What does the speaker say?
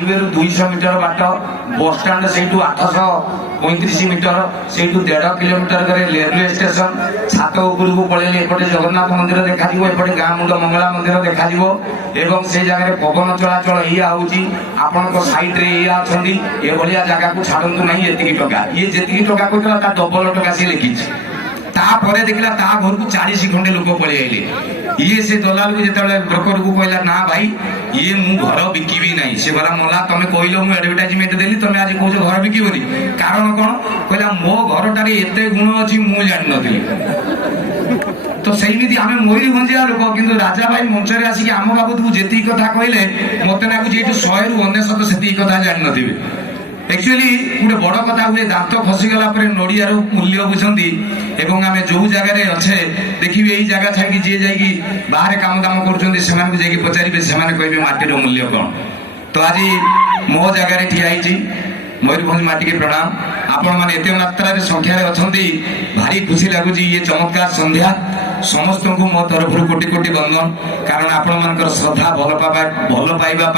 200 metre बाट bus stand से 835 metre से 1.5 किलोमीटर रेलवे स्टेशन छात उपरक पड़े एपटे जगन्नाथ मंदिर देखा एपटे गाँ मुंड मंगला मंदिर देखा एवं से जगह पवन चलाचल या आपण सैड्रे या अच्छा ये जगह को छाड़ू ना ये टका ये जी टका कहता डबल टका सी लिखी तापर देखला ता घर को 40 खंडे लोक पलि आइले ये से दलाल को जेते ब्रोकर को कहला ना भाई ये मु घर बिकिबी नहीं से बोला मला तमे कहलो मु एडवर्टाइजमेंट देली तमे आज कहछ घर बिकिबोनी कारण कोन कहला मो घरटारे एते गुण अछि मु जानि नथिली तो सेमिति आमे मोइरी भंजिया लोक किंतु राजा भाई मंचरे आसी कि आम बाबू तू जेती कथा कहले मते ना जेठी 100 रु 99 सेती कथा जानि नथिबे एक्चुअली गोटे बड़ कथा हुए दांत खसीगला नड़ियार मूल्य बुझती एवं आम जो जगार अच्छे देखिए यही जगह छाड़ी जी जाकि बाहर काम दाम कर पचारे से कहे माटीर मूल्य कौन तो आज मो जगार ठिया मयूरभंज माटी के प्रणाम आपण मैंने एत मात्रा संख्यार अच्छा भारी खुशी लगुच ये चमत्कार संध्या समस्त को मो तरफ कोटि कोटि बंधन कारण आपण मान श्रद्धा भल पाइबा